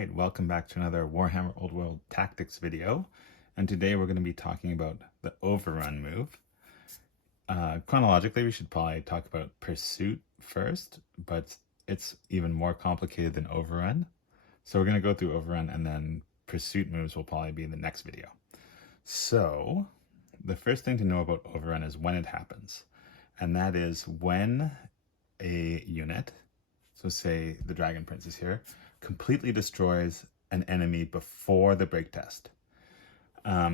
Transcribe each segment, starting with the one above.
Alright, welcome back to another Warhammer Old World Tactics video. And today we're going to be talking about the Overrun move. Chronologically, we should probably talk about Pursuit first, but it's even more complicated than Overrun. So we're going to go through Overrun, and then Pursuit moves will probably be in the next video. So the first thing to know about Overrun is when it happens. And that is when a unit, so say the Dragon Prince is here, completely destroys an enemy before the break test.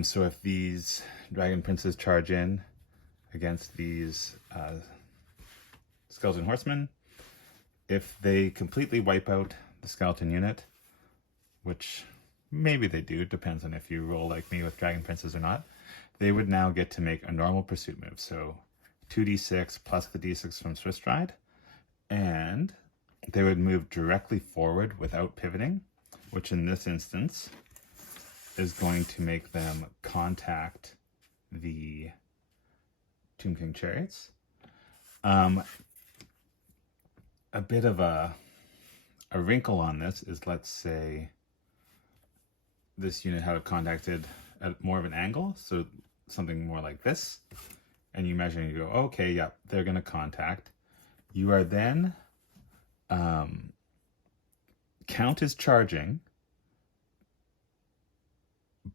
So if these Dragon Princes charge in against these Skeleton Horsemen, if they completely wipe out the skeleton unit, which maybe they do, depends on if you roll like me with Dragon Princes or not, they would now get to make a normal pursuit move. So 2d6 plus the d6 from Swiss Stride, and they would move directly forward without pivoting, which in this instance is going to make them contact the Tomb King chariots. A bit of a wrinkle on this is, let's say this unit had contacted at more of an angle, so something more like this, and you measure and you go, okay, yep, they're going to contact. You are then count as charging,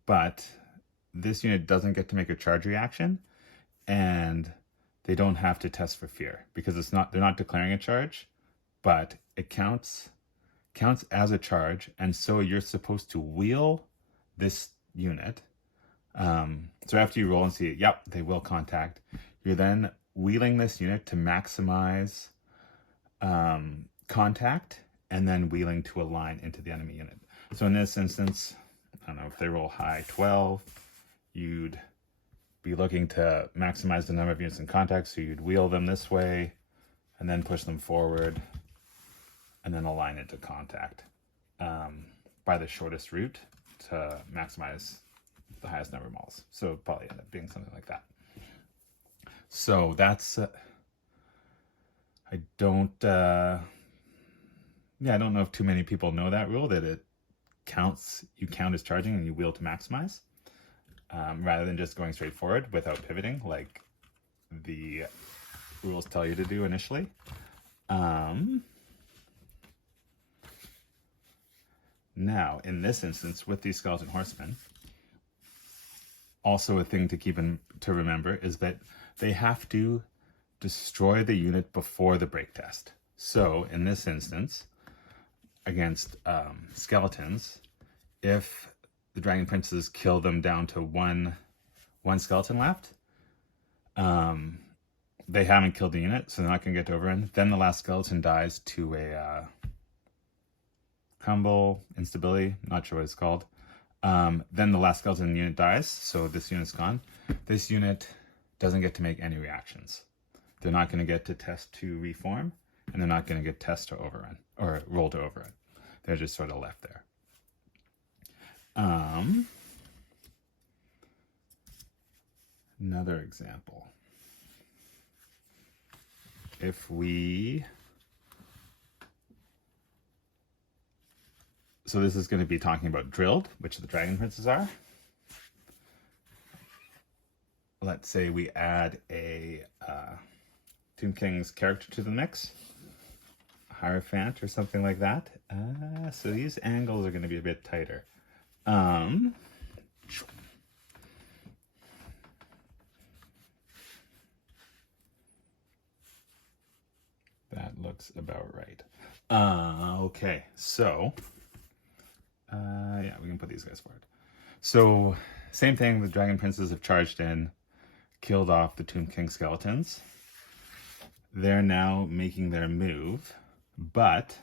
but this unit doesn't get to make a charge reaction, and they don't have to test for fear because they're not declaring a charge, but it counts as a charge, and so you're supposed to wheel this unit. So after you roll and see, yep, they will contact, you're then wheeling this unit to maximize contact, and then wheeling to align into the enemy unit. So in this instance, I don't know, if they roll high 12, you'd be looking to maximize the number of units in contact, so you'd wheel them this way, and then push them forward, and then align into contact by the shortest route to maximize the highest number of models. So it'd probably end up being something like that. So that's... I don't know if too many people know that rule, that it counts, you count as charging and you wheel to maximize, rather than just going straight forward without pivoting like the rules tell you to do initially. Now, in this instance, with these Skeleton Horsemen, also a thing to remember is that they have to destroy the unit before the break test. So in this instance, against skeletons, if the Dragon Princes kill them down to one skeleton left, they haven't killed the unit, so they're not going to get to Overrun. Then the last skeleton dies to a Demonic Instability, not sure what it's called. Then the last skeleton unit dies, so this unit's gone. This unit doesn't get to make any reactions. They're not going to get to test to reform, and they're not going to get test to Overrun, or roll to Overrun. They're just sort of left there. Another example. So this is going to be talking about drilled, which the Dragon Princes are. Let's say we add a Tomb King's character to the mix, Hierophant or something like that. So these angles are going to be a bit tighter. That looks about right. Okay, so yeah, we can put these guys forward. So same thing, the Dragon Princes have charged in, killed off the Tomb King skeletons. They're now making their move, but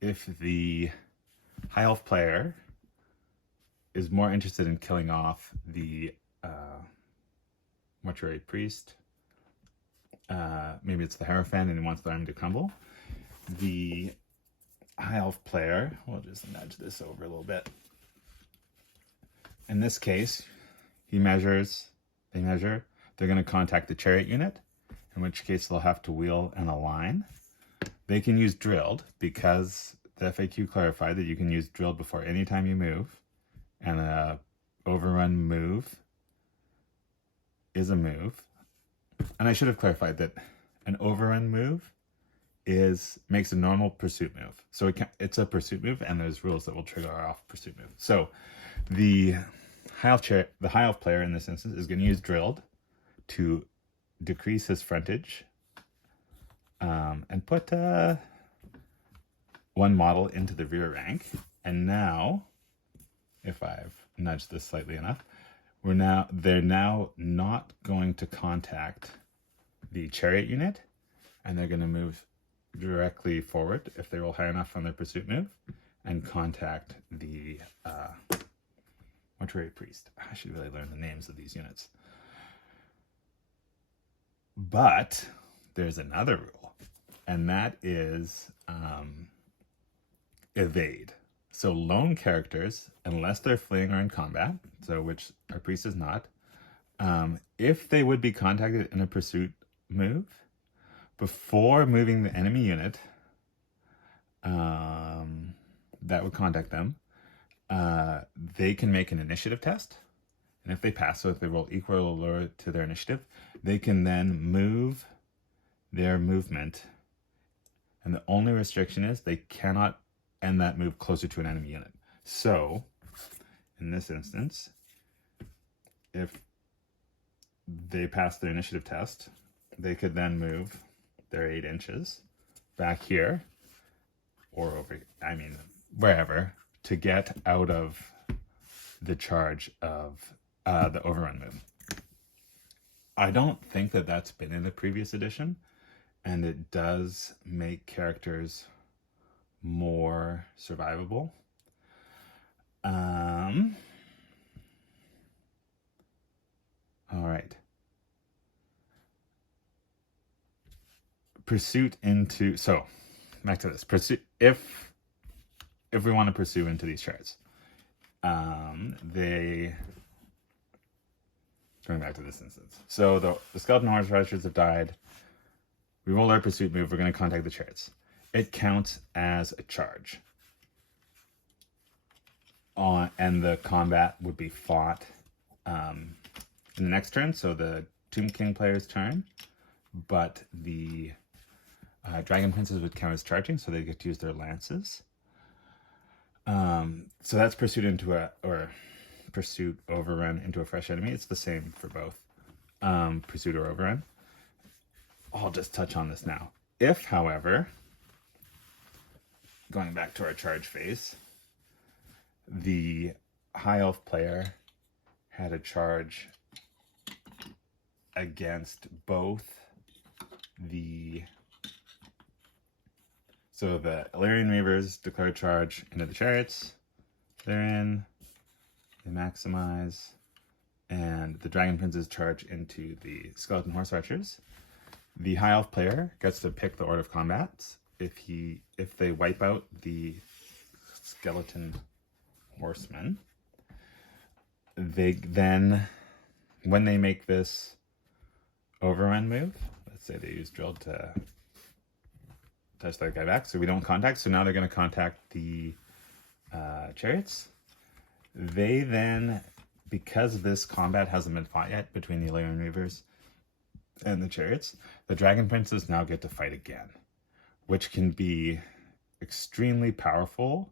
if the High Elf player is more interested in killing off the Mortuary Priest, maybe it's the Hierophant and he wants the army to crumble, the High Elf player, we'll just nudge this over a little bit. In this case, they measure, they're going to contact the chariot unit, in which case they'll have to wheel and align. They can use drilled because the FAQ clarified that you can use drilled before any time you move, and a overrun move is a move. And I should have clarified that an overrun move makes a normal pursuit move. So it's a pursuit move, and there's rules that will trigger off pursuit move. So the high elf player in this instance is going to use drilled to decrease his frontage, and put one model into the rear rank. And now, if I've nudged this slightly enough, they're now not going to contact the chariot unit, and they're going to move directly forward if they roll high enough on their pursuit move, and contact the mortuary priest. I should really learn the names of these units. But there's another rule, and that is evade. So lone characters, unless they're fleeing or in combat, so which our priest is not, if they would be contacted in a pursuit move, before moving the enemy unit that would contact them, they can make an initiative test. And if they pass, so if they roll equal or lower to their initiative, they can then move their movement. And the only restriction is they cannot end that move closer to an enemy unit. So, in this instance, if they pass their initiative test, they could then move their 8 inches back here, or over, wherever, to get out of the charge of the overrun move. I don't think that that's been in the previous edition, and it does make characters more survivable. All right. Pursuit into, so back to this. Pursuit, if we want to pursue into these charts, going back to this instance. So the skeleton horse riders have died. We roll our pursuit move. We're going to contact the chariots. It counts as a charge. And the combat would be fought in the next turn, so the Tomb King player's turn. But the Dragon Princes would count as charging, so they get to use their lances. So that's pursuit overrun into a fresh enemy. It's the same for both pursuit or overrun. I'll just touch on this now. If, however, going back to our charge phase, the high elf player had a charge against both the Illyrian Reavers declare charge into the chariots. They're in. They maximize. And the Dragon Princes charge into the Skeleton Horse Archers. The High Elf player gets to pick the order of combat. If they wipe out the Skeleton Horsemen, they then, when they make this overrun move, let's say they use drill to touch that guy back, so we don't contact. So now they're going to contact the chariots. They then, because this combat hasn't been fought yet between the Illyrian Reavers and the chariots, the Dragon Princes now get to fight again, which can be extremely powerful,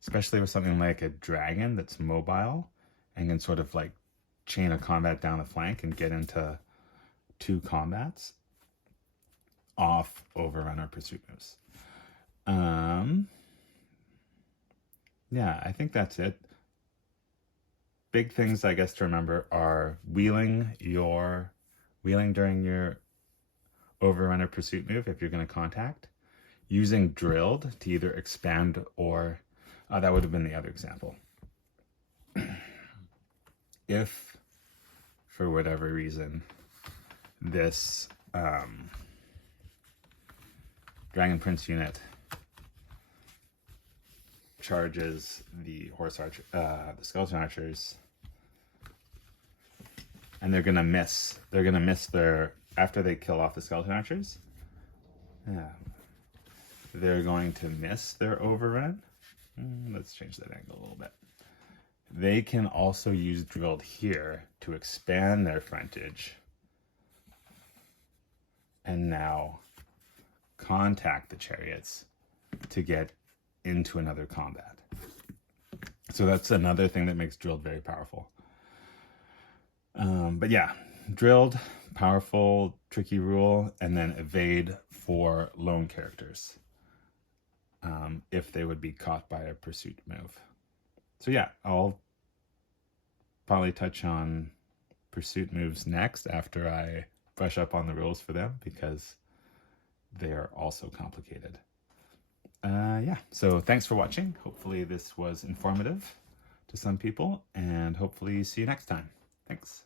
especially with something like a dragon that's mobile and can sort of like chain a combat down the flank and get into 2 combats off overrun or pursuit moves. Yeah, I think that's it. Big things, I guess, to remember are wheeling during your overrun or pursuit move if you're going to contact, using drilled to either expand or that would have been the other example. If for whatever reason this Dragon Prince unit charges the the Skeleton Archers, and they're gonna miss their, after they kill off the Skeleton Archers. Yeah. they're going to miss their overrun. Let's change that angle a little bit. They can also use drilled here to expand their frontage and now contact the chariots to get into another combat. So that's another thing that makes drilled very powerful. But yeah, drilled, powerful, tricky rule, and then evade for lone characters if they would be caught by a pursuit move. So yeah, I'll probably touch on pursuit moves next after I brush up on the rules for them, because they are also complicated. Yeah, so thanks for watching. Hopefully this was informative to some people, and hopefully see you next time. Thanks.